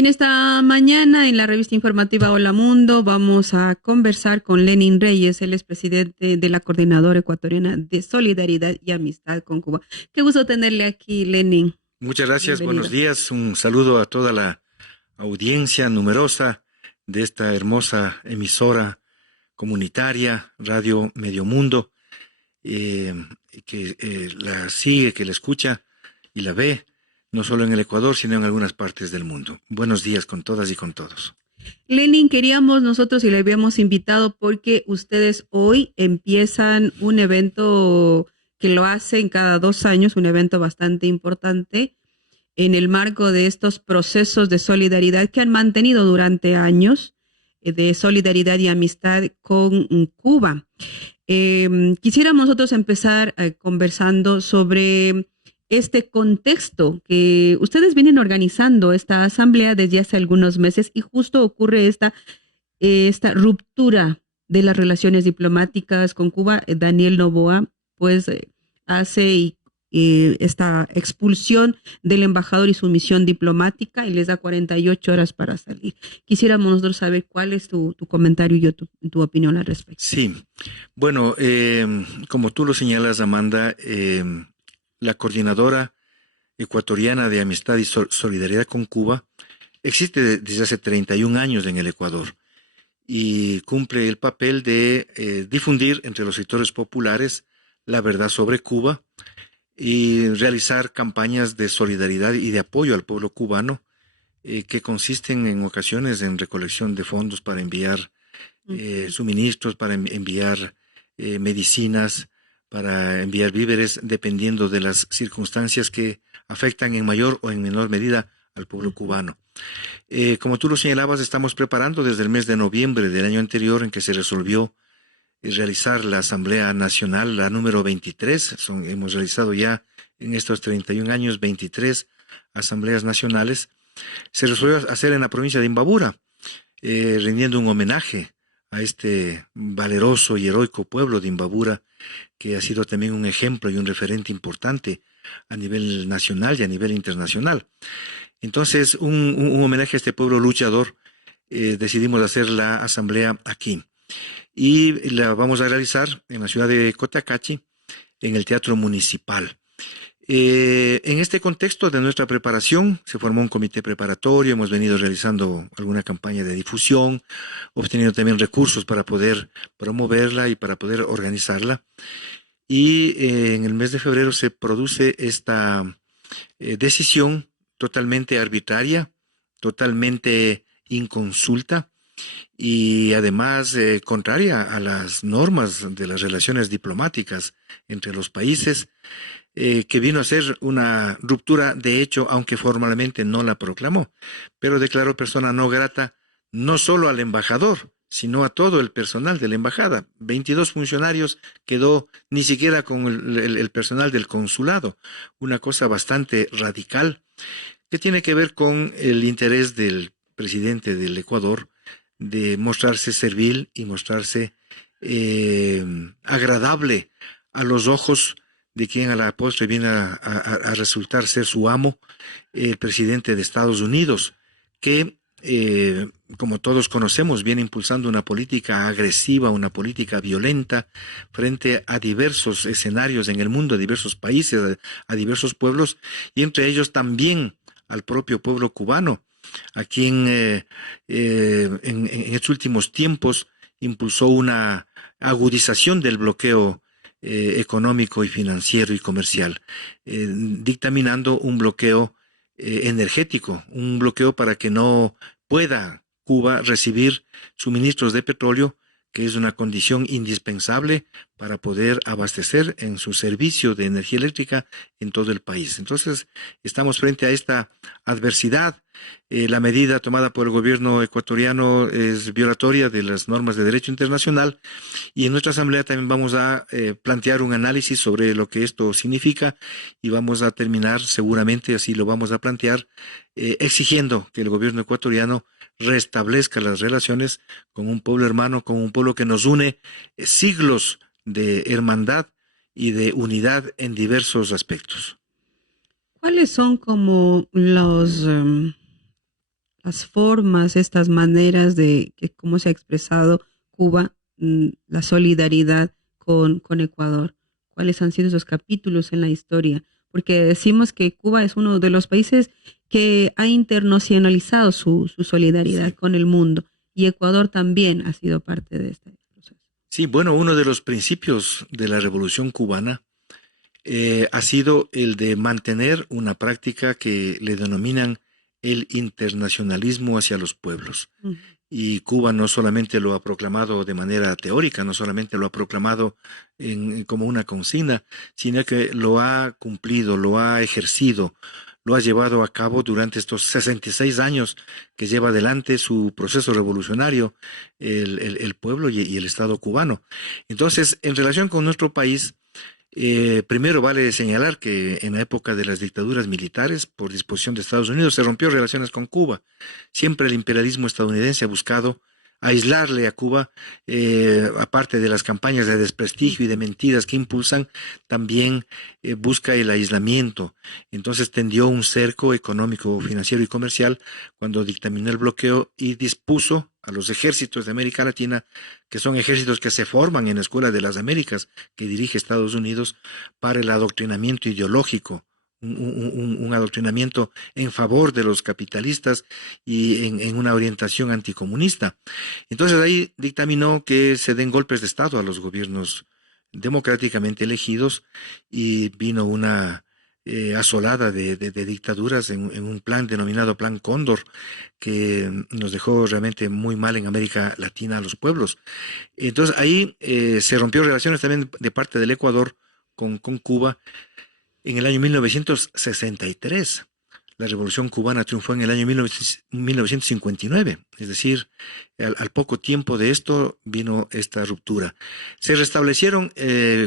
Y en esta mañana, en la revista informativa Hola Mundo, vamos a conversar con Lenin Reyes, él es presidente de la Coordinadora Ecuatoriana de Solidaridad y Amistad con Cuba. Qué gusto tenerle aquí, Lenin. Muchas gracias, Bienvenido. buenos días, un saludo a toda la audiencia numerosa de esta hermosa emisora comunitaria, Radio Medio Mundo, que la sigue, que la escucha y la ve, no solo en el Ecuador, sino en algunas partes del mundo. Buenos días con todas y con todos. Lenin, queríamos nosotros y le habíamos invitado porque ustedes hoy empiezan un evento que lo hacen cada 2 años, un evento bastante importante en el marco de estos procesos de solidaridad que han mantenido durante años, de solidaridad y amistad con Cuba. Quisiéramos nosotros empezar conversando sobre este contexto que ustedes vienen organizando esta asamblea desde hace algunos meses y justo ocurre esta ruptura de las relaciones diplomáticas con Cuba. Daniel Noboa pues hace esta expulsión del embajador y su misión diplomática y les da 48 horas para salir. Quisiéramos nosotros saber cuál es tu comentario y tu opinión al respecto. Sí, bueno, como tú lo señalas, Amanda, la Coordinadora Ecuatoriana de Amistad y Solidaridad con Cuba existe desde hace 31 años en el Ecuador y cumple el papel de difundir entre los sectores populares la verdad sobre Cuba y realizar campañas de solidaridad y de apoyo al pueblo cubano que consisten en ocasiones en recolección de fondos para enviar suministros, para enviar medicinas, para enviar víveres, dependiendo de las circunstancias que afectan en mayor o en menor medida al pueblo cubano. Como tú lo señalabas, estamos preparando desde el mes de noviembre del año anterior en que se resolvió realizar la Asamblea Nacional, la número 23. Hemos realizado ya en estos 31 años 23 asambleas nacionales. Se resolvió hacer en la provincia de Imbabura, rindiendo un homenaje a este valeroso y heroico pueblo de Imbabura, que ha sido también un ejemplo y un referente importante a nivel nacional y a nivel internacional. Entonces, un homenaje a este pueblo luchador, decidimos hacer la asamblea aquí. Y la vamos a realizar en la ciudad de Cotacachi, en el Teatro Municipal. En este contexto de nuestra preparación, se formó un comité preparatorio, hemos venido realizando alguna campaña de difusión, obteniendo también recursos para poder promoverla y para poder organizarla. Y en el mes de febrero se produce esta decisión totalmente arbitraria, totalmente inconsulta y además contraria a las normas de las relaciones diplomáticas entre los países, que vino a ser una ruptura de hecho, aunque formalmente no la proclamó, pero declaró persona no grata no solo al embajador, sino a todo el personal de la embajada. 22 funcionarios quedó ni siquiera con el personal del consulado, una cosa bastante radical que tiene que ver con el interés del presidente del Ecuador de mostrarse servil y mostrarse agradable a los ojos de quien a la postre viene a resultar ser su amo, el presidente de Estados Unidos, que, como todos conocemos, viene impulsando una política agresiva, una política violenta frente a diversos escenarios en el mundo, a diversos países, a diversos pueblos, y entre ellos también al propio pueblo cubano, a quien en estos últimos tiempos impulsó una agudización del bloqueo económico y financiero y comercial, dictaminando un bloqueo energético, un bloqueo para que no pueda Cuba recibir suministros de petróleo, que es una condición indispensable para poder abastecer en su servicio de energía eléctrica en todo el país. Entonces, estamos frente a esta adversidad. La medida tomada por el gobierno ecuatoriano es violatoria de las normas de derecho internacional y en nuestra asamblea también vamos a plantear un análisis sobre lo que esto significa y vamos a terminar, seguramente así lo vamos a plantear, exigiendo que el gobierno ecuatoriano restablezca las relaciones con un pueblo hermano, con un pueblo que nos une siglos de hermandad y de unidad en diversos aspectos. ¿Cuáles son como las formas, estas maneras de que cómo se ha expresado Cuba, la solidaridad con Ecuador? ¿Cuáles han sido esos capítulos en la historia? Porque decimos que Cuba es uno de los países que ha internacionalizado su solidaridad con el mundo, y Ecuador también ha sido parte de este proceso. Sí, bueno, uno de los principios de la Revolución Cubana ha sido el de mantener una práctica que le denominan el internacionalismo hacia los pueblos. Uh-huh. Y Cuba no solamente lo ha proclamado de manera teórica, no solamente lo ha proclamado como una consigna, sino que lo ha cumplido, lo ha ejercido, lo ha llevado a cabo durante estos 66 años que lleva adelante su proceso revolucionario el pueblo y el Estado cubano. Entonces, en relación con nuestro país, primero vale señalar que en la época de las dictaduras militares, por disposición de Estados Unidos, se rompió relaciones con Cuba. Siempre el imperialismo estadounidense ha buscado aislarle a Cuba, aparte de las campañas de desprestigio y de mentiras que impulsan, también busca el aislamiento. Entonces tendió un cerco económico, financiero y comercial cuando dictaminó el bloqueo y dispuso a los ejércitos de América Latina, que son ejércitos que se forman en la Escuela de las Américas, que dirige Estados Unidos, para el adoctrinamiento ideológico, un adoctrinamiento en favor de los capitalistas y en una orientación anticomunista. Entonces ahí dictaminó que se den golpes de Estado a los gobiernos democráticamente elegidos y vino una asolada de dictaduras en un plan denominado Plan Cóndor, que nos dejó realmente muy mal en América Latina a los pueblos. Entonces ahí se rompió relaciones también de parte del Ecuador con Cuba. En el año 1963, la Revolución Cubana triunfó en el año 1959, es decir, al poco tiempo de esto vino esta ruptura. Se restablecieron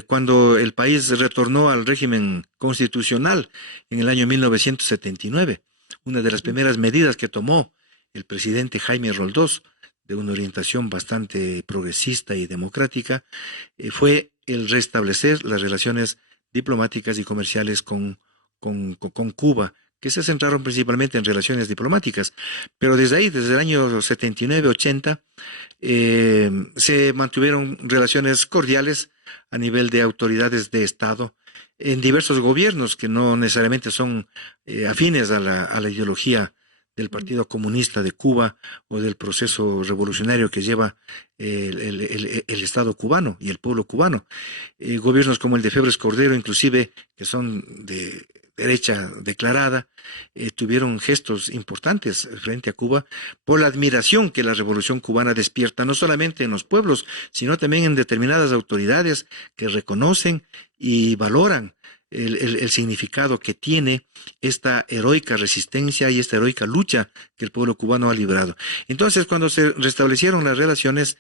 cuando el país retornó al régimen constitucional en el año 1979. Una de las primeras medidas que tomó el presidente Jaime Roldós, de una orientación bastante progresista y democrática, fue el restablecer las relaciones diplomáticas y comerciales con Cuba, que se centraron principalmente en relaciones diplomáticas. Pero desde ahí, desde el año 79-80, se mantuvieron relaciones cordiales a nivel de autoridades de Estado en diversos gobiernos que no necesariamente son afines a la ideología del Partido Comunista de Cuba o del proceso revolucionario que lleva el Estado cubano y el pueblo cubano. Gobiernos como el de Febres Cordero, inclusive, que son de derecha declarada, tuvieron gestos importantes frente a Cuba por la admiración que la Revolución Cubana despierta, no solamente en los pueblos, sino también en determinadas autoridades que reconocen y valoran el significado que tiene esta heroica resistencia y esta heroica lucha que el pueblo cubano ha librado. Entonces, cuando se restablecieron las relaciones,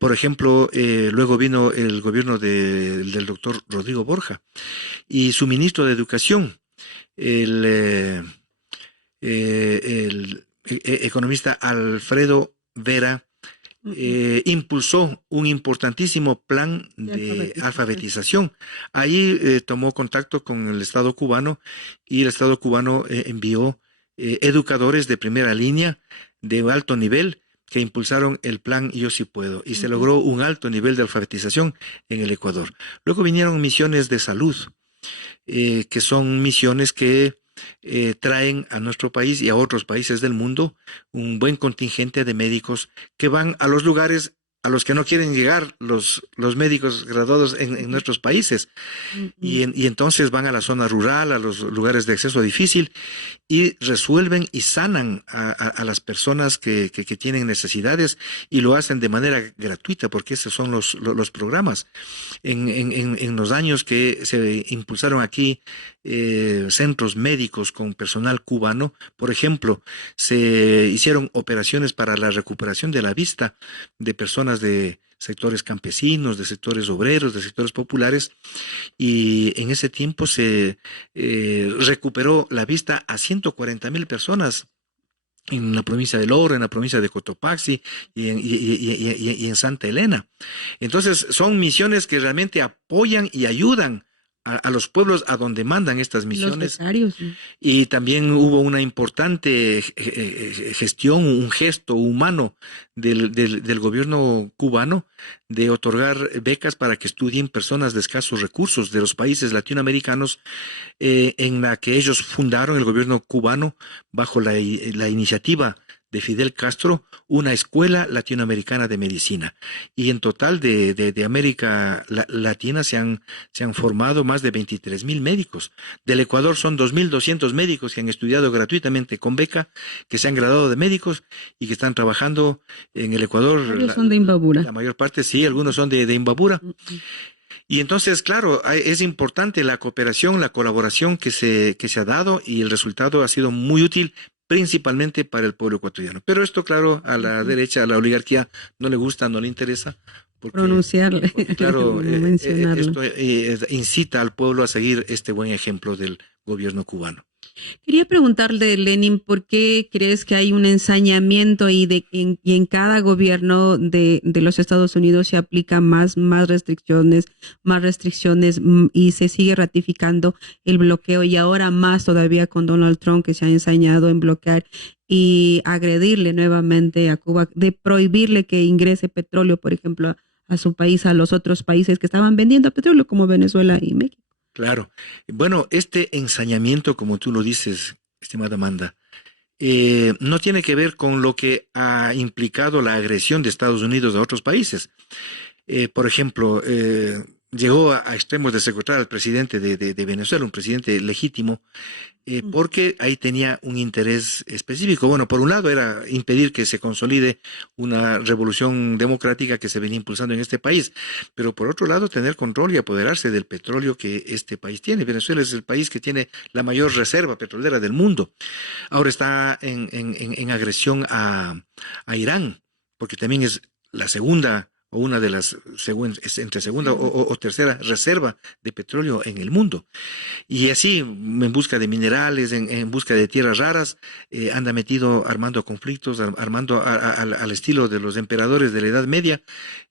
por ejemplo, luego vino el gobierno del doctor Rodrigo Borja y su ministro de Educación, el economista Alfredo Vera, impulsó un importantísimo plan de alfabetización. Ahí tomó contacto con el Estado cubano y el Estado cubano envió educadores de primera línea de alto nivel que impulsaron el plan Yo Sí Puedo y se logró un alto nivel de alfabetización en el Ecuador. Luego vinieron misiones de salud, que son misiones que traen a nuestro país y a otros países del mundo un buen contingente de médicos que van a los lugares a los que no quieren llegar los médicos graduados en nuestros países. Y entonces van a la zona rural, a los lugares de acceso difícil y resuelven y sanan a las personas que tienen necesidades y lo hacen de manera gratuita porque esos son los programas. En los años que se impulsaron aquí centros médicos con personal cubano, por ejemplo, se hicieron operaciones para la recuperación de la vista de personas de sectores campesinos, de sectores obreros, de sectores populares, y en ese tiempo se recuperó la vista a 140,000 personas en la provincia del Oro, en la provincia de Cotopaxi y en Santa Elena. Entonces son misiones que realmente apoyan y ayudan a los pueblos a donde mandan estas Los misiones. becarios. ¿No? Y también hubo una importante gestión, un gesto humano del gobierno cubano de otorgar becas para que estudien personas de escasos recursos de los países latinoamericanos, en la que ellos fundaron, el gobierno cubano, bajo la iniciativa de Fidel Castro, una escuela latinoamericana de medicina. Y en total de América Latina se han formado más de 23,000 médicos. Del Ecuador son 2,200 médicos que han estudiado gratuitamente con beca, que se han graduado de médicos y que están trabajando en el Ecuador. Varios son de Imbabura. La mayor parte sí, algunos son de Imbabura. Y entonces, claro, es importante la cooperación, la colaboración que se ha dado, y el resultado ha sido muy útil, principalmente para el pueblo ecuatoriano. Pero esto, claro, a la derecha, a la oligarquía, no le gusta, no le interesa. Pronunciarle. Porque, claro, mencionarlo. esto incita al pueblo a seguir este buen ejemplo del gobierno cubano. Quería preguntarle, Lenin, ¿por qué crees que hay un ensañamiento y en cada gobierno de los Estados Unidos se aplican más restricciones y se sigue ratificando el bloqueo, y ahora más todavía con Donald Trump, que se ha ensañado en bloquear y agredirle nuevamente a Cuba, de prohibirle que ingrese petróleo, por ejemplo, a su país, a los otros países que estaban vendiendo petróleo como Venezuela y México? Claro. Bueno, este ensañamiento, como tú lo dices, estimada Amanda, no tiene que ver con lo que ha implicado la agresión de Estados Unidos a otros países. Por ejemplo, llegó a extremos de secuestrar al presidente de Venezuela, un presidente legítimo, porque ahí tenía un interés específico. Bueno, por un lado era impedir que se consolide una revolución democrática que se venía impulsando en este país, pero por otro lado tener control y apoderarse del petróleo que este país tiene. Venezuela es el país que tiene la mayor reserva petrolera del mundo. Ahora está en agresión a Irán, porque también es la segunda o una de las entre segunda o tercera reserva de petróleo en el mundo. Y así, en busca de minerales, en busca de tierras raras, anda metido armando conflictos, armando al estilo de los emperadores de la Edad Media,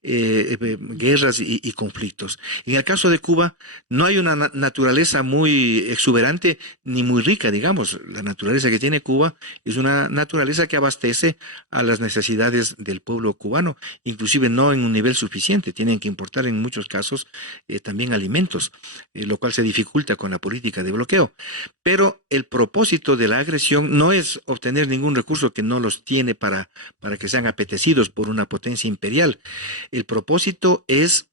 guerras y conflictos. En el caso de Cuba, no hay una naturaleza muy exuberante ni muy rica, digamos. La naturaleza que tiene Cuba es una naturaleza que abastece a las necesidades del pueblo cubano, inclusive no en un nivel suficiente. Tienen que importar en muchos casos también alimentos, lo cual se dificulta con la política de bloqueo. Pero el propósito de la agresión no es obtener ningún recurso que no los tiene para que sean apetecidos por una potencia imperial. El propósito es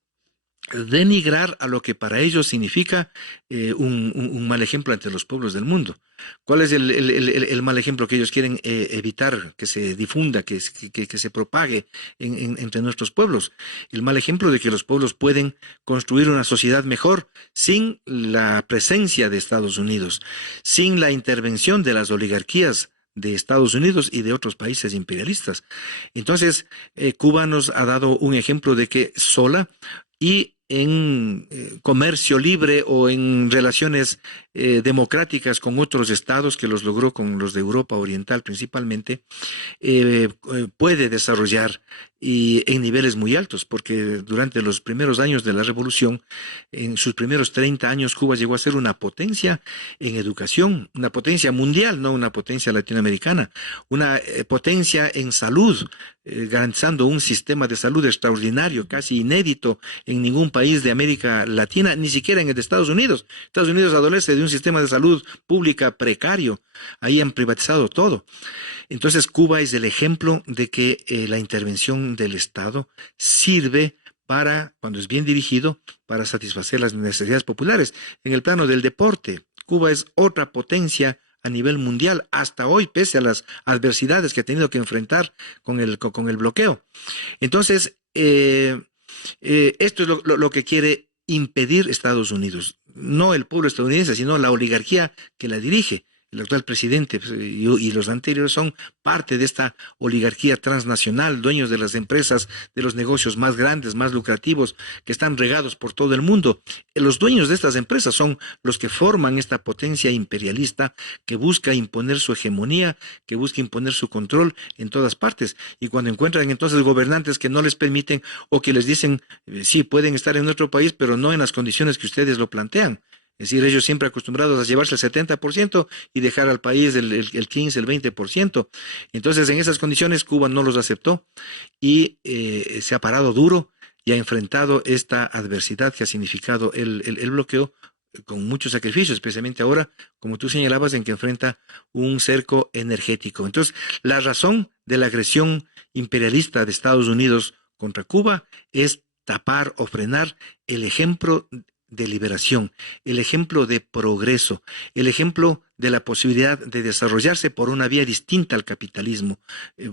denigrar a lo que para ellos significa un mal ejemplo ante los pueblos del mundo. ¿Cuál es el mal ejemplo que ellos quieren evitar que se difunda, que se propague entre nuestros pueblos? El mal ejemplo de que los pueblos pueden construir una sociedad mejor sin la presencia de Estados Unidos, sin la intervención de las oligarquías de Estados Unidos y de otros países imperialistas. Entonces, Cuba nos ha dado un ejemplo de que sola y en comercio libre o en relaciones democráticas con otros estados, que los logró con los de Europa Oriental principalmente, puede desarrollar y en niveles muy altos, porque durante los primeros años de la revolución, en sus primeros 30 años, Cuba llegó a ser una potencia en educación, una potencia mundial, no una potencia latinoamericana, una potencia en salud, garantizando un sistema de salud extraordinario, casi inédito en ningún país de América Latina, ni siquiera en el de Estados Unidos. Estados Unidos adolece de un sistema de salud pública precario. Ahí han privatizado todo. Entonces, Cuba es el ejemplo de que la intervención del Estado sirve para, cuando es bien dirigido, para satisfacer las necesidades populares. En el plano del deporte, Cuba es otra potencia a nivel mundial hasta hoy, pese a las adversidades que ha tenido que enfrentar con el bloqueo. Entonces, esto es lo que quiere impedir Estados Unidos. No el pueblo estadounidense, sino la oligarquía que la dirige. El actual presidente y los anteriores son parte de esta oligarquía transnacional, dueños de las empresas, de los negocios más grandes, más lucrativos, que están regados por todo el mundo. Los dueños de estas empresas son los que forman esta potencia imperialista que busca imponer su hegemonía, que busca imponer su control en todas partes. Y cuando encuentran entonces gobernantes que no les permiten o que les dicen, sí, pueden estar en nuestro país, pero no en las condiciones que ustedes lo plantean. Es decir, ellos siempre acostumbrados a llevarse el 70% y dejar al país el 15, el 20%. Entonces, en esas condiciones, Cuba no los aceptó y se ha parado duro y ha enfrentado esta adversidad que ha significado el bloqueo con muchos sacrificios, especialmente ahora, como tú señalabas, en que enfrenta un cerco energético. Entonces, la razón de la agresión imperialista de Estados Unidos contra Cuba es tapar o frenar el ejemplo de liberación, el ejemplo de progreso, el ejemplo de la posibilidad de desarrollarse por una vía distinta al capitalismo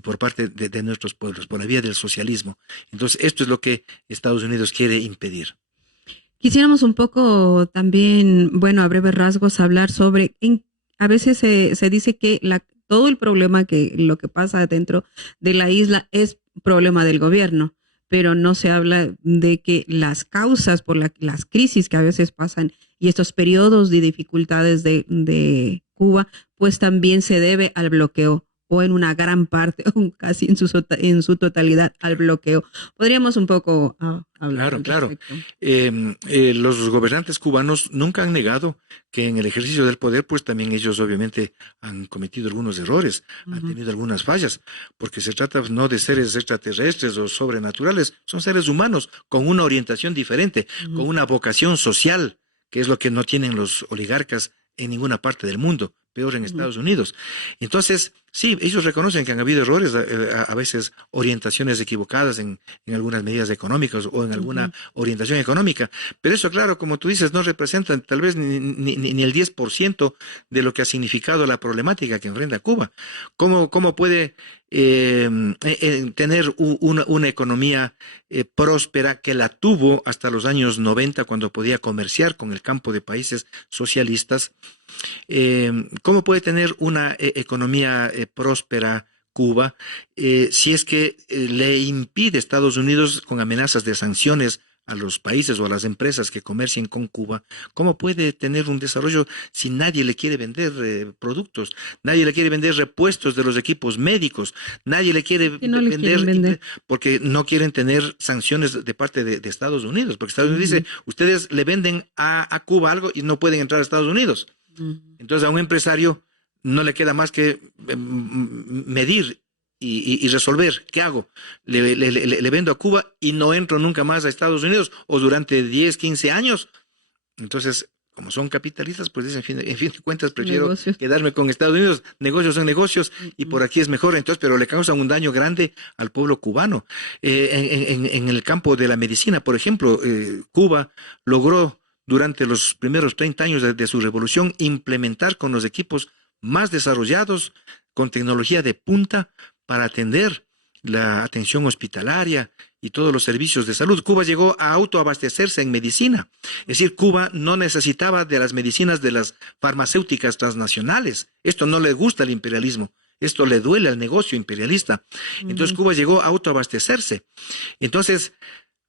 por parte de nuestros pueblos, por la vía del socialismo. Entonces, esto es lo que Estados Unidos quiere impedir. Quisiéramos un poco también, bueno, a breves rasgos, hablar sobre, a veces se dice que todo el problema lo que pasa dentro de la isla es problema del gobierno, pero no se habla de que las causas por las crisis que a veces pasan y estos periodos de dificultades de Cuba, pues también se debe al bloqueo, o en una gran parte, o casi en su totalidad, al bloqueo. ¿Podríamos un poco hablar? Claro. Los gobernantes cubanos nunca han negado que en el ejercicio del poder, pues también ellos obviamente han cometido algunos errores, han tenido algunas fallas, porque se trata no de seres extraterrestres o sobrenaturales, son seres humanos con una orientación diferente, con una vocación social, que es lo que no tienen los oligarcas en ninguna parte del mundo, peor en Estados Unidos. Entonces, sí, ellos reconocen que han habido errores, a veces orientaciones equivocadas en algunas medidas económicas o en alguna orientación económica, pero eso, claro, como tú dices, no representa tal vez ni el 10% de lo que ha significado la problemática que enfrenta Cuba. ¿Cómo puede tener una economía próspera que la tuvo hasta los años 90 cuando podía comerciar con el campo de países socialistas? ¿Cómo puede tener una economía próspera Cuba si es que le impide Estados Unidos con amenazas de sanciones a los países o a las empresas que comercien con Cuba? ¿Cómo puede tener un desarrollo si nadie le quiere vender productos? Nadie le quiere vender repuestos de los equipos médicos. Nadie le quiere vender porque no quieren tener sanciones de parte de Estados Unidos. Porque Estados Unidos dice, ustedes le venden a Cuba algo y no pueden entrar a Estados Unidos. Entonces a un empresario no le queda más que medir y resolver. ¿Qué hago? ¿Le vendo a Cuba y no entro nunca más a Estados Unidos? ¿O durante 10, 15 años? Entonces, como son capitalistas, pues dicen, en fin de cuentas, prefiero quedarme con Estados Unidos. Negocios son negocios y por aquí es mejor. Entonces, pero le causan un daño grande al pueblo cubano. En el campo de la medicina, por ejemplo, Cuba logró durante los primeros 30 años de su revolución implementar con los equipos más desarrollados, con tecnología de punta, para atender la atención hospitalaria y todos los servicios de salud. Cuba llegó a autoabastecerse en medicina. Es decir, Cuba no necesitaba de las medicinas de las farmacéuticas transnacionales. Esto no le gusta al imperialismo. Esto le duele al negocio imperialista. Entonces Cuba llegó a autoabastecerse. Entonces,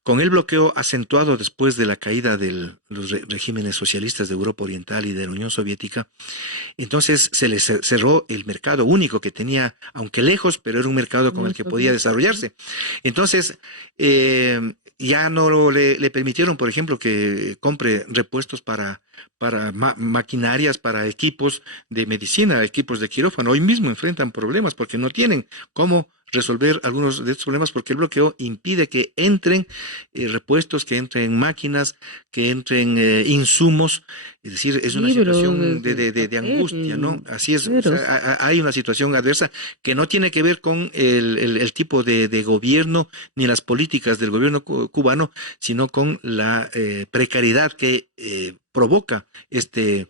con el bloqueo acentuado después de la caída de los regímenes socialistas de Europa Oriental y de la Unión Soviética, entonces se le cerró el mercado único que tenía, aunque lejos, pero era un mercado con el que podía desarrollarse. Entonces, ya no le permitieron, por ejemplo, que compre repuestos para maquinarias, para equipos de medicina, equipos de quirófano. Hoy mismo enfrentan problemas porque no tienen cómo resolver algunos de estos problemas, porque el bloqueo impide que entren repuestos, que entren máquinas, que entren insumos. Es decir, es una situación de angustia, ¿no? Así es. O sea, hay una situación adversa que no tiene que ver con el tipo de gobierno ni las políticas del gobierno cubano, sino con la precariedad que provoca este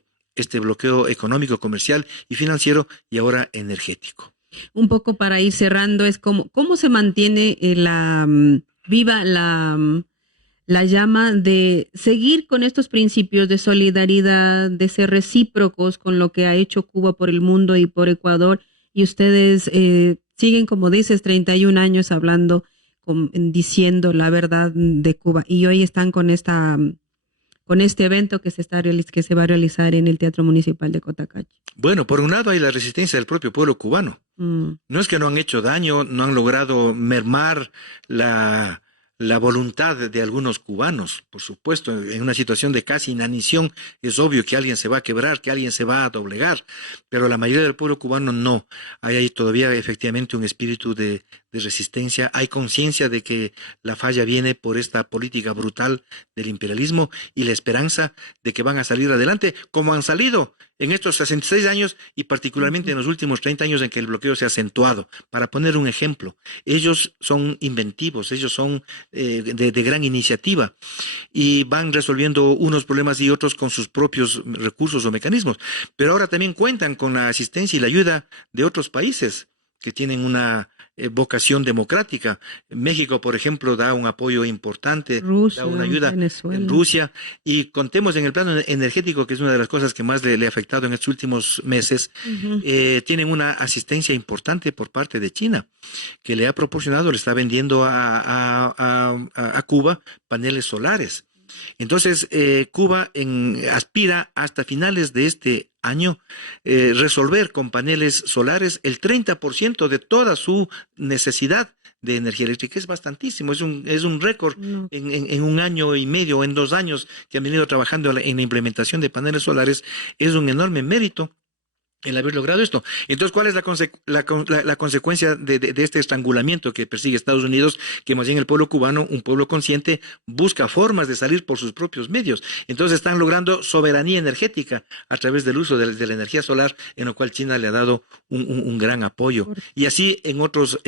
bloqueo económico, comercial y financiero y ahora energético. Un poco para ir cerrando, es cómo se mantiene viva la llama de seguir con estos principios de solidaridad, de ser recíprocos con lo que ha hecho Cuba por el mundo y por Ecuador, y ustedes siguen, como dices, 31 años hablando, diciendo la verdad de Cuba, y hoy están con este evento que se va a realizar en el Teatro Municipal de Cotacachi. Bueno, por un lado hay la resistencia del propio pueblo cubano. No es que no han hecho daño, no han logrado mermar la la voluntad de algunos cubanos, por supuesto, en una situación de casi inanición, es obvio que alguien se va a quebrar, que alguien se va a doblegar, pero la mayoría del pueblo cubano no. Hay ahí todavía efectivamente un espíritu de resistencia, hay conciencia de que la falla viene por esta política brutal del imperialismo y la esperanza de que van a salir adelante, como han salido en estos 66 años y particularmente en los últimos 30 años en que el bloqueo se ha acentuado. Para poner un ejemplo, ellos son inventivos, ellos son de gran iniciativa y van resolviendo unos problemas y otros con sus propios recursos o mecanismos, pero ahora también cuentan con la asistencia y la ayuda de otros países que tienen una vocación democrática. México, por ejemplo, da un apoyo importante, Rusia, da una ayuda Venezuela. en Rusia, y contemos en el plano energético, que es una de las cosas que más le ha afectado en estos últimos meses. Tienen una asistencia importante por parte de China, que le ha proporcionado, le está vendiendo a Cuba paneles solares. Entonces, Cuba aspira hasta finales de este año resolver con paneles solares el 30% de toda su necesidad de energía eléctrica. Es bastantísimo, es un récord en un año y medio, en 2 años que han venido trabajando en la implementación de paneles solares. Es un enorme mérito el haber logrado esto. Entonces, ¿cuál es la consecuencia de este estrangulamiento que persigue Estados Unidos? Que más bien el pueblo cubano, un pueblo consciente, busca formas de salir por sus propios medios. Entonces están logrando soberanía energética a través del uso de la energía solar, en lo cual China le ha dado un gran apoyo. Y así en otros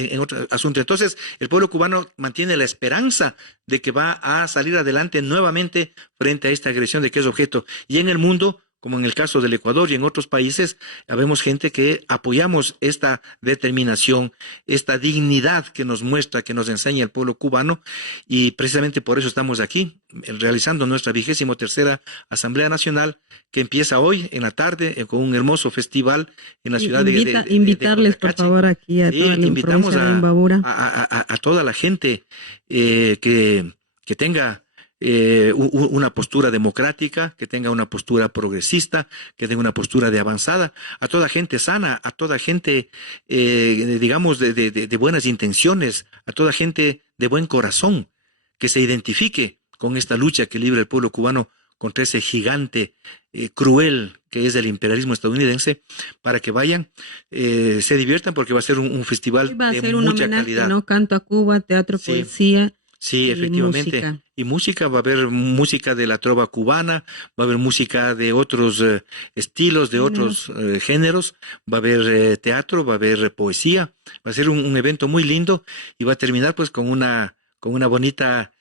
asuntos. Entonces, el pueblo cubano mantiene la esperanza de que va a salir adelante nuevamente frente a esta agresión de que es objeto. Y en el mundo, como en el caso del Ecuador y en otros países, habemos gente que apoyamos esta determinación, esta dignidad que nos muestra, que nos enseña el pueblo cubano, y precisamente por eso estamos aquí, realizando nuestra 23ª Asamblea Nacional, que empieza hoy en la tarde con un hermoso festival en la ciudad de invitarles, por favor, aquí a toda la invitamos provincia de Imbabura. a toda la gente que tenga una postura democrática, que tenga una postura progresista, que tenga una postura de avanzada, a toda gente sana, a toda gente, digamos, de buenas intenciones, a toda gente de buen corazón, que se identifique con esta lucha que libra el pueblo cubano contra ese gigante cruel que es el imperialismo estadounidense, para que vayan, se diviertan, porque va a ser un festival de mucha calidad. ¿No? Canto a Cuba, teatro, sí. Poesía. Sí, efectivamente. Y música, va a haber música de la trova cubana, va a haber música de otros estilos, de otros géneros, va a haber teatro, va a haber poesía, va a ser un evento muy lindo y va a terminar pues con una bonita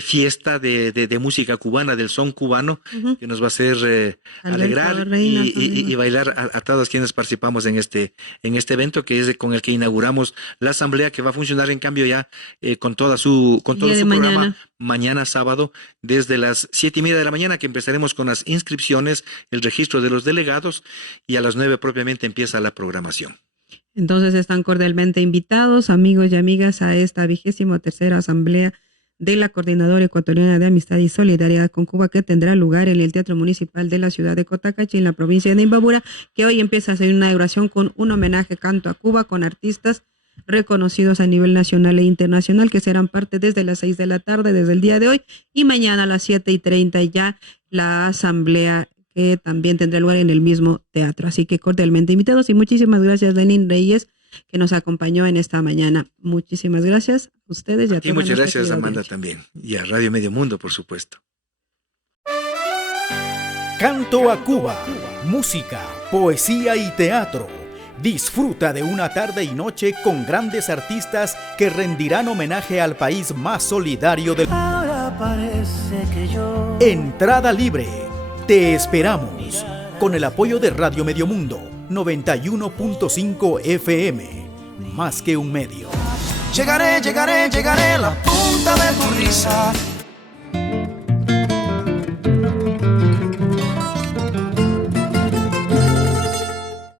fiesta de música cubana, del son cubano, que nos va a hacer alegrar y bailar a todos quienes participamos en este evento, que es con el que inauguramos la asamblea, que va a funcionar en cambio ya con todo su programa mañana sábado, desde las 7:30 de la mañana, que empezaremos con las inscripciones, el registro de los delegados, y a las 9 propiamente empieza la programación. Entonces están cordialmente invitados, amigos y amigas, a esta 23ª Asamblea de la Coordinadora Ecuatoriana de Amistad y Solidaridad con Cuba, que tendrá lugar en el Teatro Municipal de la ciudad de Cotacachi, en la provincia de Imbabura, que hoy empieza a hacer una inauguración con un homenaje canto a Cuba, con artistas reconocidos a nivel nacional e internacional, que serán parte desde las 6 de la tarde, desde el día de hoy, y mañana a las 7:30 ya la asamblea, que también tendrá lugar en el mismo teatro. Así que cordialmente invitados, y muchísimas gracias, Lenin Reyes, que nos acompañó en esta mañana. Muchísimas gracias a ustedes y a todos. Y muchas gracias, Amanda, también, y a Radio Medio Mundo, por supuesto. Canto a Cuba, música, poesía y teatro. Disfruta de una tarde y noche con grandes artistas que rendirán homenaje al país más solidario del mundo. Ahora parece que yo... Entrada libre. Te esperamos. Con el apoyo de Radio Medio Mundo 91.5 FM. Más que un medio. Llegaré a la punta de tu risa.